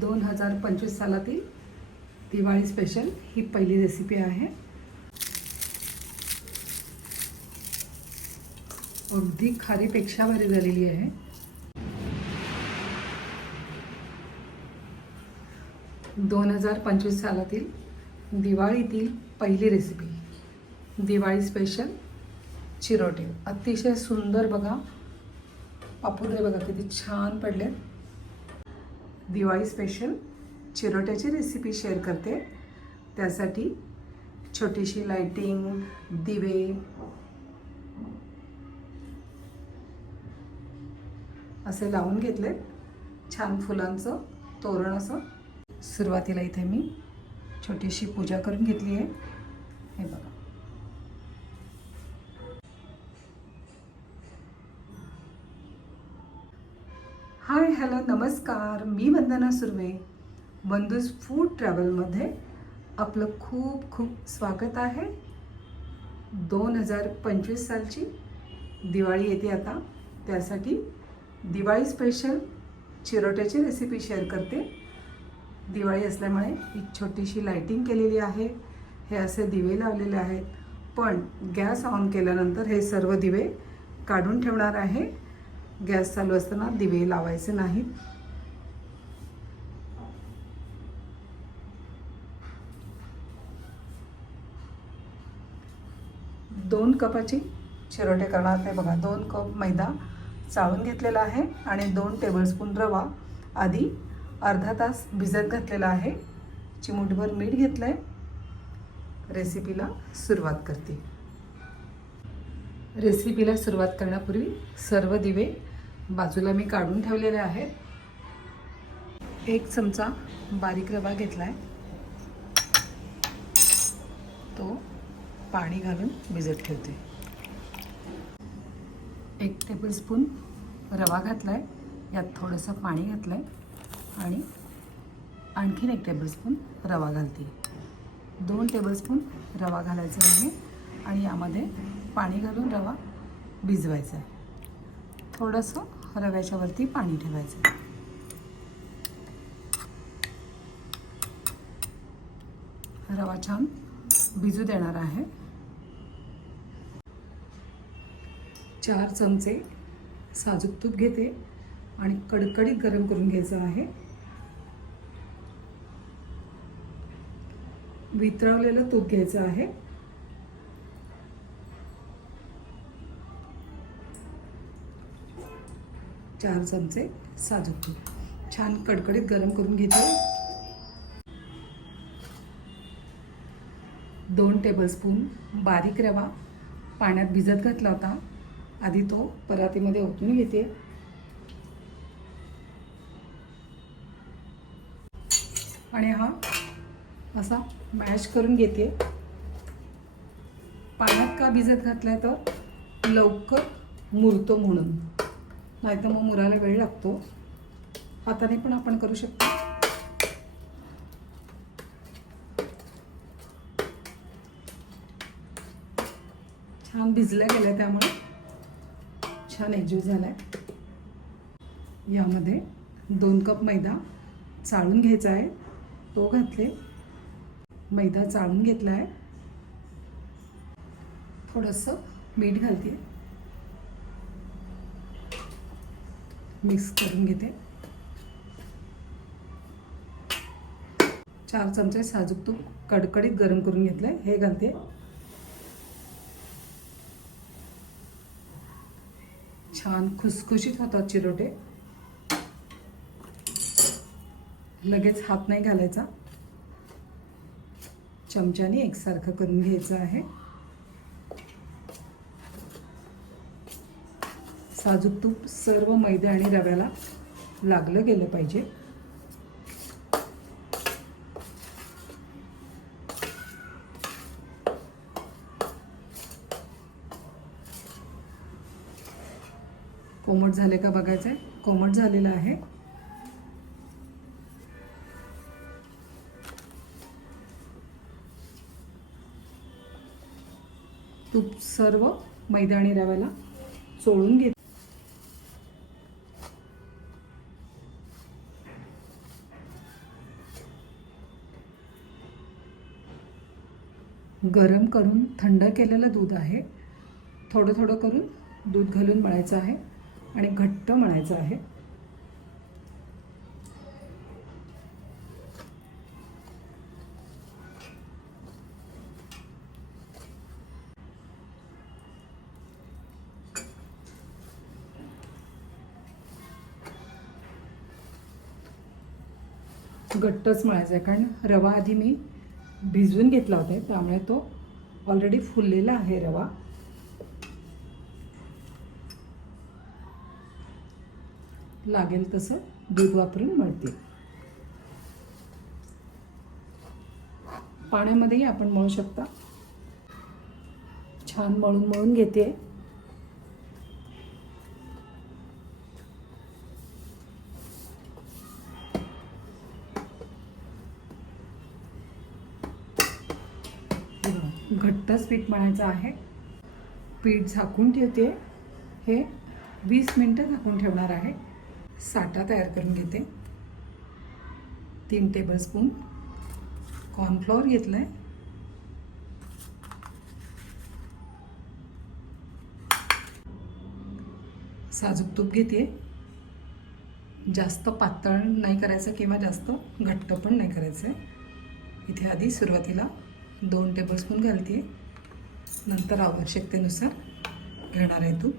दोन हजार पंचवीस सालातील दिवाळी स्पेशल ही पहिली रेसिपी आहे. अगदी खारीपेक्षा भारी झालेली आहे. दोन हजार पंचवीस सालातील दिवाळीतील पहिली रेसिपी दिवाळी स्पेशल चिरोटे. अतिशय सुंदर बघा. पापुद्रे बघा किती छान पडलेत. दिवाळी स्पेशल चिरोट्याची रेसिपी शेअर करते. त्यासाठी छोटीशी लाइटिंग दिवे. असे लावून घेतले. छान फुलांचं तोरण असं. सुरुवातीला इथे मी छोटीशी पूजा करून घेतली आहे. हे बघा. हाय हॅलो नमस्कार. मी वंदना सुर्वे. बंधूज फूड ट्रॅव्हलमध्ये आपलं खूप खूप स्वागत आहे. दोन हजार पंचवीस सालची दिवाळी येते आता. त्यासाठी दिवाळी स्पेशल चिरोट्याची रेसिपी शेअर करते. दिवाळी असल्यामुळे एक छोटीशी लायटिंग केलेली आहे. हे असे दिवे लावलेले आहेत. पण गॅस ऑन केल्यानंतर हे सर्व दिवे काढून ठेवणार आहे. गॅस चालू असताना दिवे लावायचे नाहीत. दोन कपाची चिरोटे करणार नाही बघा. दोन कप मैदा चाळून घेतलेला आहे आणि दोन टेबलस्पून रवा. आधी अर्धा तास भिजत घातलेला आहे. चिमूटभर मीठ घेतलं आहे रेसिपीला सुरुवात करते. रेसिपीला सुरुवात करण्यापूर्वी सर्व दिवे बाजूला मी काढून ठेवलेले आहेत. एक चमचा बारीक रवा घेतला आहे तो पाणी घालून भिजत ठेवते. एक टेबलस्पून रवा घातला आहे यात थोडंसं पाणी घातलं आहे आणि आणखीन एक टेबलस्पून रवा घालते. दोन टेबलस्पून रवा घालायचा आहे. आणि यामध्ये पाणी घालून रवा भिजवायचा आहे. थोडंसं रव्याच्या वरती पाणी ठेवायचं. रवा छान भिजू देणार आहे. चार चमचे साजूक तूप घेते आणि कडकडीत गरम करून घ्यायचं आहे. वितळवलेलं तूप घ्यायचं आहे. चार चमचे साजूक तूप छान कडकडीत गरम करून घेते दोन टेबलस्पून बारीक रवा पाण्यात भिजत घातला होता. आधी तो परातीमध्ये ओतून घेते. आणि हा असा मॅश करून घेते. पाण्यात का भिजत घातलाय तर लवकर मुरतो म्हणून. नाहीतर मग मुरायला वेळ लागतो. हाताने पण आपण करू शकतो. छान भिजल्या गेल्या त्यामुळे. छान एकजीव झाला आहे यामध्ये दोन कप मैदा चाळून घ्यायचा आहे. तो घातले. मैदा चाळून घेतला आहे थोडंसं मीठ घालते. मिक्स करून घेते. चार चमचे साजूक तूप कडकडीत गरम करून घेतलंय. हे घालते. छान खुसखुशीत होतात चिरोटे. लगेच हात नाही घालायचा. चमच्याने एकसारखं करून घ्यायचं आहे. साजूक तूप सर्व मैदे आणि रव्याला लागलं गेलं पाहिजे. कोमट झाले का बघायचं आहे? कोमट झालेलं आहे. तूप सर्व मैदा आणि रव्याला चोळून घेत गरम करून थंड केलेलं दूध आहे. थोडं थोडं करून दूध घालून मळायचं आहे आणि घट्ट मळायचं आहे. घट्टच मळायचं आहे कारण रवा आधी मी भिजवून घेतला होता त्यामुळे तो ऑलरेडी फुललेला आहे रवा. लागेल तसं दूध वापरून मळते. पाण्यामध्येही आपण मळू शकता. छान मळून मळून घेते. घट्टच पीठ मळायचं आहे. पीठ झाकून ठेवते. हे वीस मिनटं झाकून ठेवणार आहे. साठा तयार करून घेते. तीन टेबलस्पून कॉर्नफ्लॉवर घेतलं आहे साजूक तूप घेते. जास्त पातळ नाही करायचं किंवा जास्त घट्ट पण नाही करायचं आहे इथे आधी सुरुवातीला दोन टेबलस्पून घालते नंतर आवश्यकतेनुसार घेणार आहे तूप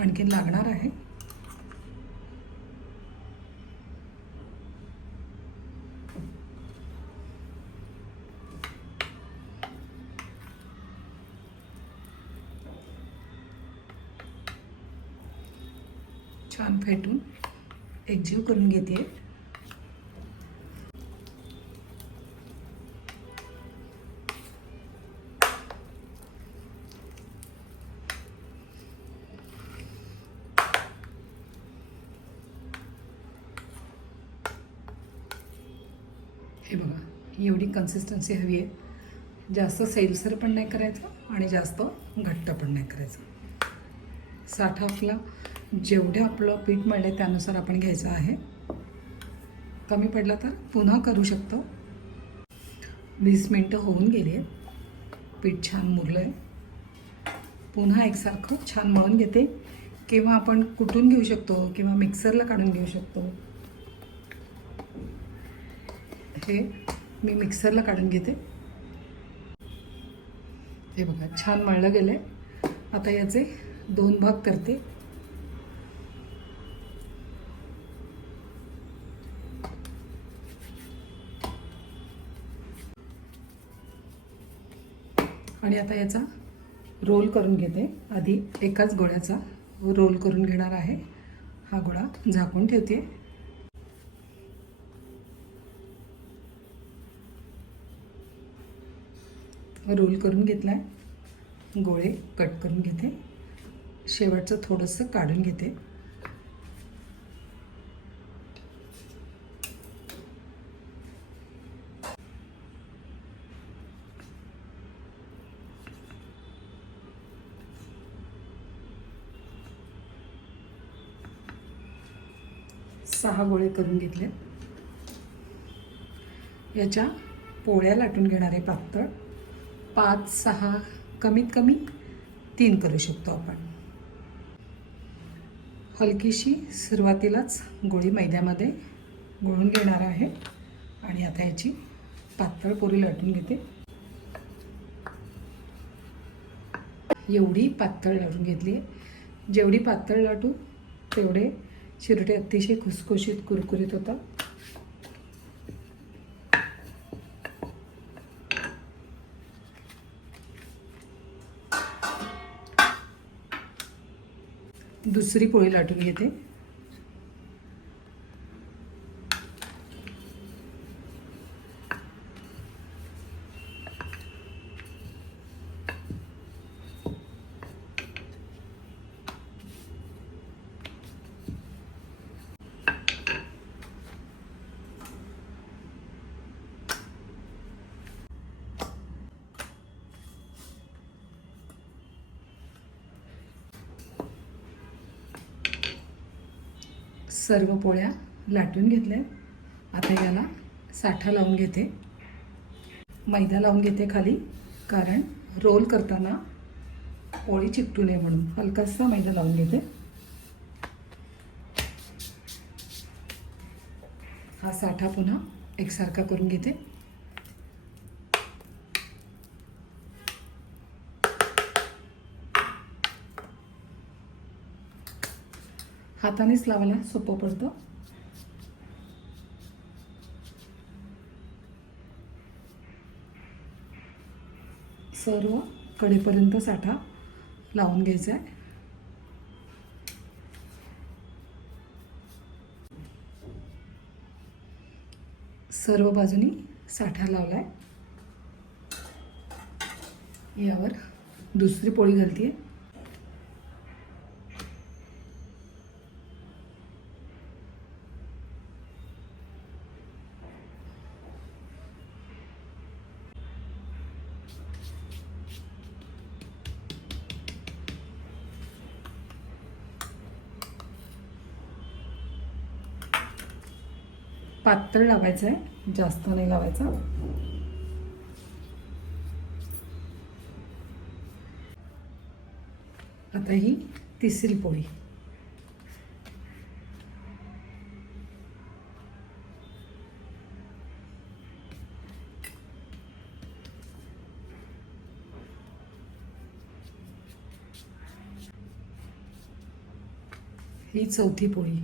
आणखीन लागणार आहे. छान फेटून एकजीव करून घेते एवढी कन्सिस्टन्सी हवी आहे. जास्त सैलसर पण नाही करायचं आणि जास्त घट्ट पण नाही करायचं. साठा आपला जेवढं आपलं पीठ मळलं त्यानुसार आपण घ्यायचं आहे. कमी पडला तर पुन्हा करू शकतो. वीस मिनटं होऊन गेली आहेत पीठ छान मुरलं आहे पुन्हा एकसारखं छान मळून घेते. किंवा आपण कुटून घेऊ शकतो किंवा मिक्सरला काढून घेऊ शकतो. हे मी मिक्सरला काढून घेते. हे बघा छान मळलं गेलं आहे आता याचे दोन भाग करते. आणि आता याचा रोल करून घेते. आधी एकाच गोळ्याचा रोल करून घेणार आहे. हा गोळा झाकून ठेवते. रोल करून घेतला आहे गोळे कट करून घेते. शेवटचं थोडंसं काढून घेते. सहा गोळे करून घेतले. याच्या पोळ्या लाटून घेणारे पातळ. पाच सहा कमीत कमी तीन करू शकतो आपण. हलकीशी सुरुवातीलाच गोळी मैद्यामध्ये गोळून घेणार आहे. आणि आता याची पातळ पुरी लाटून घेते. एवढी पातळ लाटून घेतली आहे. जेवढी पातळ लाटू तेवढे चिरटे अतिशय खुसखुशीत कुरकुरीत होतात. दुसरी पोळी लाटून घेते. सर्व पोळ्या लाटून घेतल्या. आता याला साठा लावून घेते. मैदा लावून घेते खाली कारण रोल करताना पोळी चिकटू नये म्हणून. हलकासा मैदा लावून घेते. हा साठा पुन्हा एकसारखा करून घेते. हातानेच लावायला सोपं पडतं. सर्व कडेपर्यंत साठा लावून घ्यायचा आहे सर्व बाजूनी साठा लावला आहे यावर दुसरी पोळी घालते पातळ लावायचं आहे. जास्त नाही लावायचा. आता ही तिसरी पोळी. ही चौथी पोळी.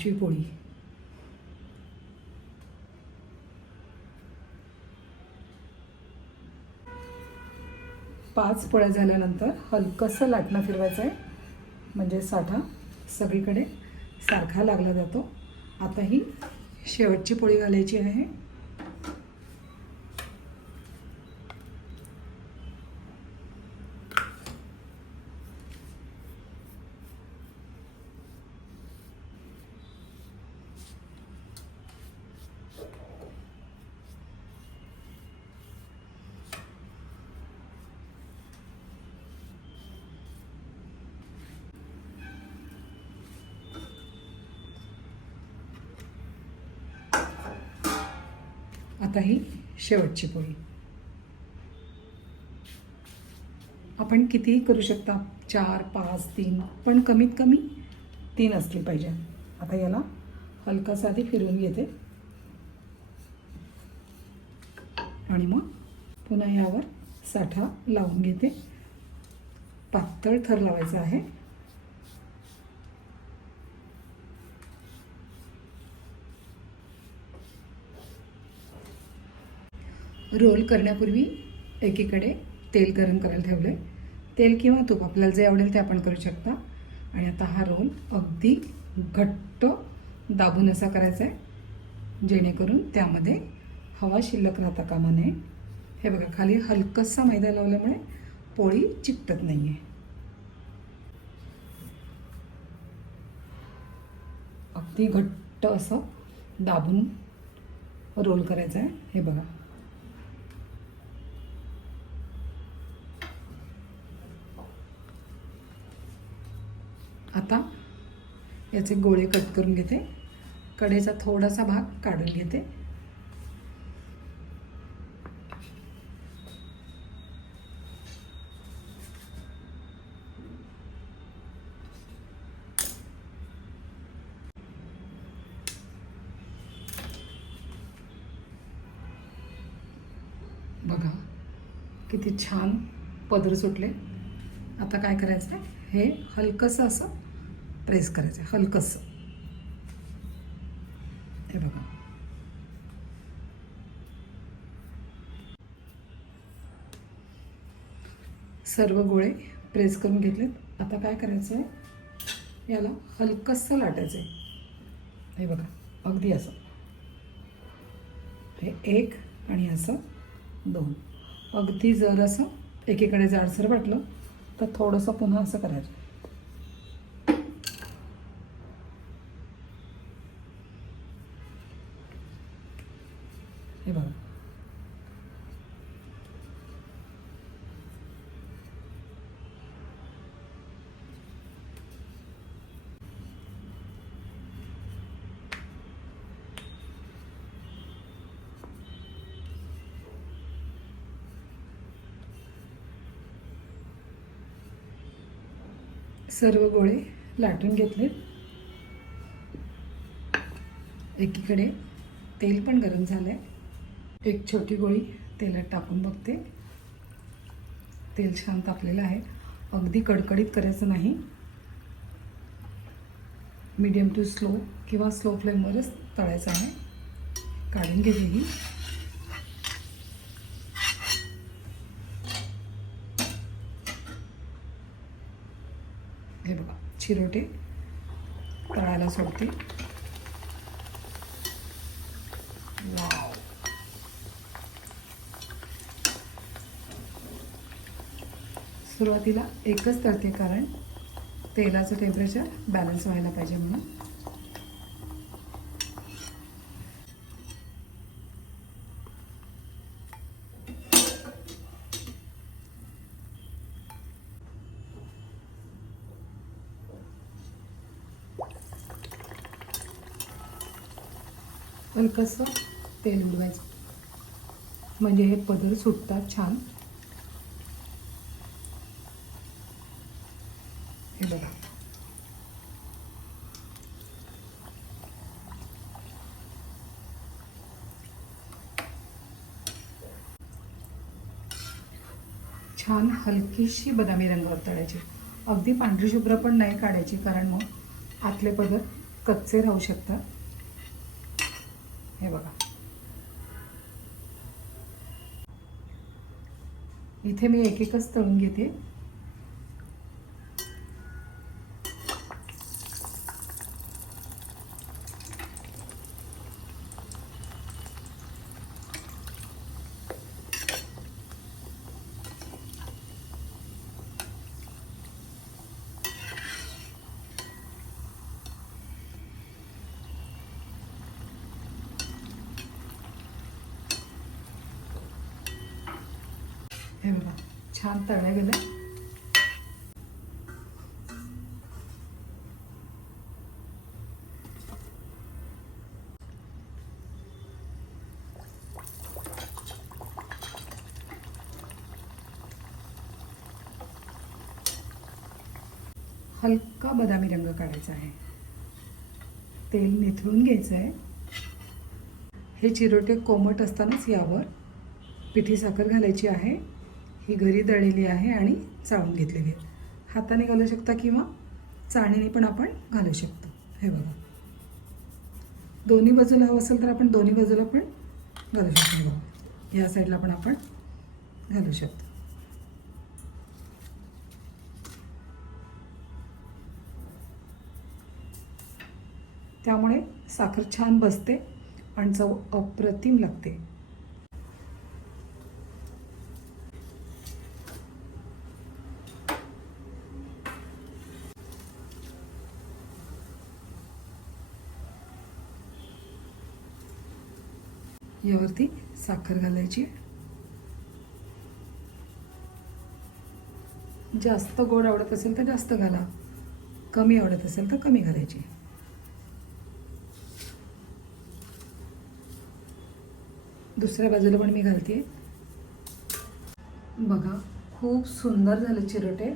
पाचवी पोळी. पाच पोळ्या झाल्यानंतर हलकंसं लाटणं फिरवायचं आहे म्हणजे साठा सगळीकडे सारखा लागला जातो. आता ही शेवटची पोळी घालायची आहे. आता ही शेवटची पोळी. आपण कितीही करू शकता चार पाच तीन पण कमीत कमी तीन असली पाहिजे. आता याला हलकासा आधी फिरवून घेते. आणि मग पुन्हा यावर साठा लावून घेते. पातळ थर लावायचा आहे. रोल करण्यापूर्वी एकीकडे तेल गरम करायला ठेवलं आहे तेल किंवा तूप आपल्याला जे आवडेल ते आपण करू शकता. आणि आता हा रोल अगदी घट्ट दाबून असा करायचा आहे जेणेकरून त्यामध्ये हवा शिल्लक राहता कामा नये. हे बघा खाली हलकसा मैदा लावल्यामुळे पोळी चिकटत नाही आहे अगदी घट्ट असं दाबून रोल करायचं आहे. हे बघा. आता याचे गोळे कट करून घेते. कडेचा थोडासा भाग काढून घेते. बघा किती छान पदर सुटले. आता काय करायचं आहे हे हलकंसं असं प्रेस करायचं आहे हलकंसं. हे बघा. सर्व गोळे प्रेस करून घेतलेत. आता काय करायचं आहे याला हलकंसं लाटायचं आहे हे बघा. अगदी असं. हे एक आणि असं दोन. अगदी जर असं एकीकडे जाडसर वाटलं तर थोडंसं पुन्हा असं करायचं. सर्व गोळे लाटून घेतले. एकीकडे तेल पण गरम झालं आहे एक छोटी गोळी तेलात टाकून बघते. तेल छान तापलेलं आहे. अगदी कडकडीत करायचं नाही. मीडियम टू स्लो किंवा स्लो फ्लेमवरच तळायचं आहे. काढून घेते ही हे बघा चिरोटे तळायला सोडते. वाव. सुरुवातीला एकच तळते कारण तेलाचं टेम्परेचर बॅलन्स व्हायला पाहिजे म्हणून. कसं? तेल उडवायचं. म्हणजे हे पदर सुटतात छान. हे बघा. छान हलकीशी बदामी रंगावर तळायची अगदी पांढरी शुभ्र पण नाही काढायची कारण मग आतले पदर कच्चे राहू शकतात. हे बघा. इथे मी एक एकच तळून घेते हे बघा छान तळल्या गेलं हलका बदामी रंग काढायचा आहे. तेल निथळून घ्यायचं आहे हे चिरोटे कोमट असतानाच यावर पिठी साखर घालायची आहे. ही घरी दळलेली आहे आणि चाळून घेतलेली आहे. हाताने घालू शकता किंवा चाळणीने पण आपण घालू शकतो. हे बघा. दोन्ही बाजूला हवं असेल तर आपण दोन्ही बाजूला पण घालू शकतो. हे बघा. या साईडला पण आपण घालू शकतो. त्यामुळे साखर छान बसते आणि चव अप्रतिम लागते. यावरती साखर घालायची. जास्त गोड आवडत असेल तर जास्त घाला. कमी आवडत असेल तर कमी घालायची. दुसऱ्या बाजूला पण मी घालते. बघा खूप सुंदर झाले चिरोटे.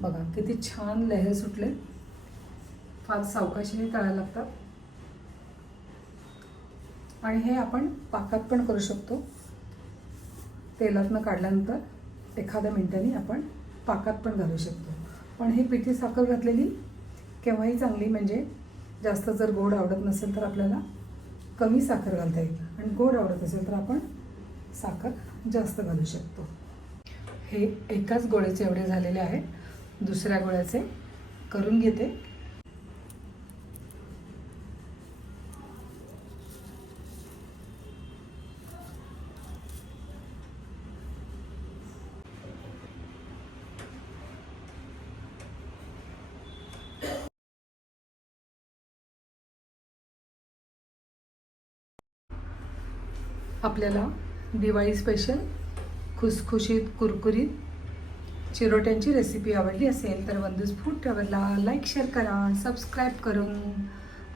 बघा किती छान लहर सुटले. फार सावकाशीने तळायला लागतात. आणि हे आपण पाकात पण करू शकतो. तेलातनं काढल्यानंतर एखाद्या मिनिटांनी आपण पाकात पण घालू शकतो. पण हे पिठी साखर घातलेली केव्हाही चांगली म्हणजे जास्त जर गोड आवडत नसेल तर आपल्याला कमी साखर घालता येईल. आणि गोड आवडत असेल तर आपण साखर जास्त घालू शकतो. हे एकाच गोळ्याचे एवढे झालेले आहे. दुसऱ्या गोळ्याचे करून घेते. आपल्याला दिवाळी स्पेशल खुसखुशीत कुरकुरीत चिरोट्यांची रेसिपी आवडली असेल तर वंदूस फूड ट्रॅव्हलला लाईक शेअर करा सबस्क्राईब करून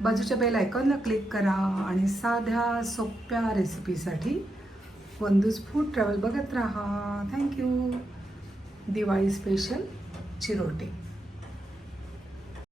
बाजूच्या बेल आयकॉनला क्लिक करा आणि साध्या सोप्या रेसिपीसाठी वंदूज फूड ट्रॅव्हल बघत राहा. थँक्यू दिवाळी स्पेशल चिरोटे.